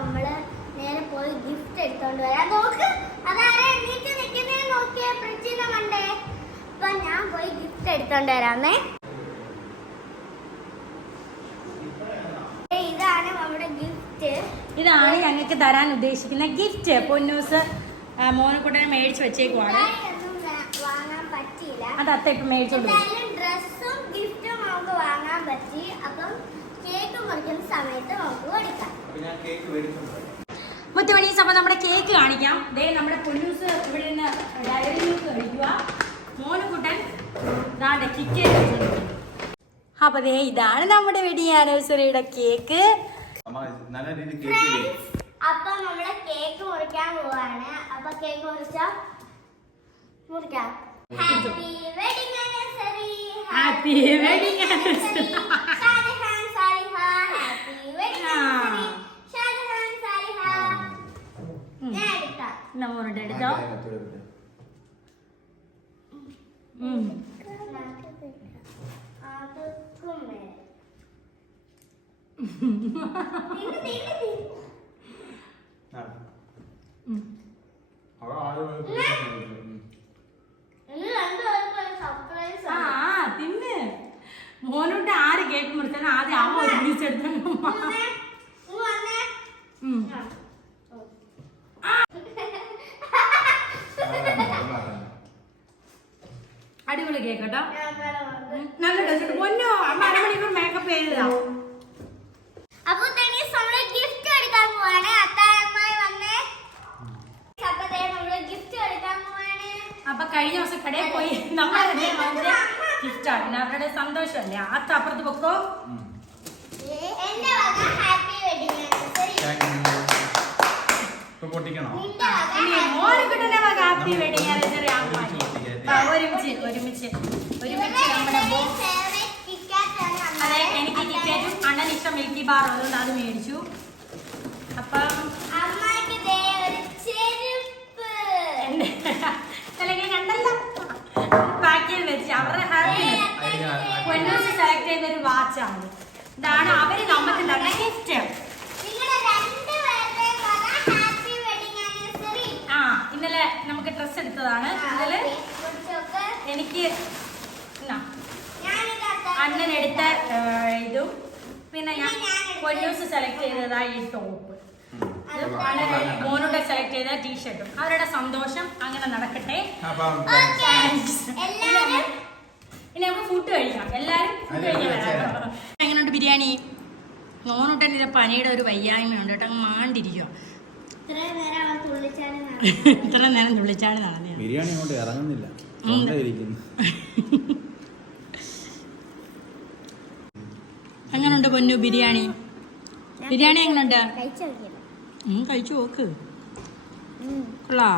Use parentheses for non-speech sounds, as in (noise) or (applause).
നമ്മൾ നേരെ പോയി ഗിഫ്റ്റ് എടുത്തോണ്ട് വരാം. നോക്ക് അതാരെ എണീറ്റ് നിൽക്കുന്നേ നോക്കിയേ പ്രചീന കണ്ടേ അപ്പൊ ഞാൻ പോയി ഗിഫ്റ്റ് എടുത്തോണ്ട് വരാമേ. ഇതാണ് നമ്മുടെ ഗിഫ്റ്റ് ഇതാണ് ഞങ്ങൾക്ക് തരാൻ ഉദ്ദേശിക്കുന്ന ഗിഫ്റ്റ് പൊന്നൂസ് മോനക്കുട്ടനെ മേടിച്ചു വെച്ചേക്കുവാണ്. വാങ്ങാൻ പറ്റിയില്ല. അത് അത്ത ഇപ്പൊ മേടിച്ചോണ്ട് ഡ്രസ്സും ഗിഫ്റ്റും നമുക്ക് വാങ്ങാൻ പറ്റി. അപ്പം കേക്ക് മുറിക്കുന്ന സമയത്ത് നമുക്ക് കൊടുക്കാം. മുത്തുമണീസ് അപ്പൊ നമ്മുടെ കേക്ക് കാണിക്കാം. ദേ നമ്മുടെ പൊന്നൂസ് ഇവിടെ നിന്ന് ഡയറി മിൽക്ക് കഴിക്കുക. മോനുകുട്ടൻ ദാണ്ടെ കിക്ക് അപ്പൊ ദേ ഇതാണ് നമ്മുടെ വെഡി ആനിവേഴ്സറിയുടെ കേക്ക്. അമ്മ നല്ല രീതിയിൽ കേക്ക് ഇല്ലേ? അപ്പൊ നമ്മൾ കേക്ക് മുറിക്കാൻ പോവാണ്. അപ്പൊ കേക്ക് മുറിച്ചാ? മുറിക്കാം. Happy wedding anniversary happy wedding anniversary. ആണ്. ആ, തിന്ന് മോനുട്ട് ആര് കേക്ക് മുറിച്ചാലും ആദ്യം അമ്മ ഒരു അടിപൊളി കേക്ക് കേട്ടോ. നല്ല ടേസ്റ്റ് പൊന്നോ അമ്മ അരമണിക്കൂർ മേക്കപ്പ് ചെയ്തതാ. അപ്പൊ തെനീസ് നമ്മൾ ഗിഫ്റ്റ് എടുക്കാൻ പോവാണ്. അത്തായമ്മായി വന്നേ. അപ്പൊ ദേ നമ്മൾ ഗിഫ്റ്റ് എടുക്കാൻ പോവാണ്. അപ്പൊ കഴിഞ്ഞ ദിവസം കടയിൽ പോയി. നമ്മളെ ഗിഫ്റ്റ് ആണ് അവരുടെ സന്തോഷമല്ലേ? ആ അപ്പുറത്ത് പൊക്കോ ഉം. എന്റെ വക happy wedding anniversary Thank you. ഇപ്പൊ പൊട്ടിക്കണോ? Happy wedding. ആനിവേഴ്സറി ഒരുമിച്ച് പൊട്ടിക്കാം. ഒരുമിച്ച് ഒരുമിച്ച്. ഒരുമിച്ച് നമ്മുടെ ബോ ഫേവറേറ്റ് കിക്കാറ്റ് ആണ് അതെ അമ്മയുടെ. എനിക്ക് ടിക്കറ്റും അണ്ണൻ ഇഷ്ടം മിൽക്കി ബാർ അതുകൊണ്ട് അത് മേടിച്ചു. അപ്പം അല്ലെങ്കിൽ കണ്ടല്ലോ. ചെയ്ത് വെച്ച് അവരുടെ ഹാപ്പിനെസ് പൊന്നൂസ് സെലക്ട് ചെയ്ത ഒരു വാച്ചാണ് ഇതാണ് അവർ നമുക്ക് ഗിഫ്റ്റ് നിങ്ങളുടെ രണ്ടുപേരുടെയും വക ഹാപ്പി വെഡിങ് ആനിവേഴ്സറി ആ ഇന്നലെ നമുക്ക് ഡ്രസ് എടുത്തതാണ് ഇതിൽ എനിക്ക് അണ്ണൻ എടുത്ത ഇതും. പിന്നെ ഞാൻ പൊന്നൂസ് സെലക്ട് ചെയ്തതാ ഈ ടോപ്പ് മോനോടെ സെലക്ട് ചെയ്ത ടീഷർട്ടും അവരുടെ സന്തോഷം അങ്ങനെ നടക്കട്ടെ. ഇനി നമുക്ക് ഫുഡ് കഴിക്കാം. എല്ലാരും ഫുഡ് കഴിക്കാൻ വരാം എങ്ങനെയുണ്ട് ബിരിയാണി? മോനൂട്ടൻ ഇതിന്റെ പനിയുടെ ഒരു വയ്യായ്മയുണ്ട് കേട്ടോ. അങ്ങ് മാണ്ടിരിക്കുക ഇത്ര നേരം തുള്ളിച്ചാണ് നടന്നത് (laughs) ബിരിയാണി കൊണ്ട് ഇറങ്ങുന്നില്ല. (laughs) എങ്ങനുണ്ട് പൊന്നു ബിരിയാണി? ബിരിയാണി എങ്ങനുണ്ട്? കഴിച്ചു നോക്ക്. കൊള്ളാ.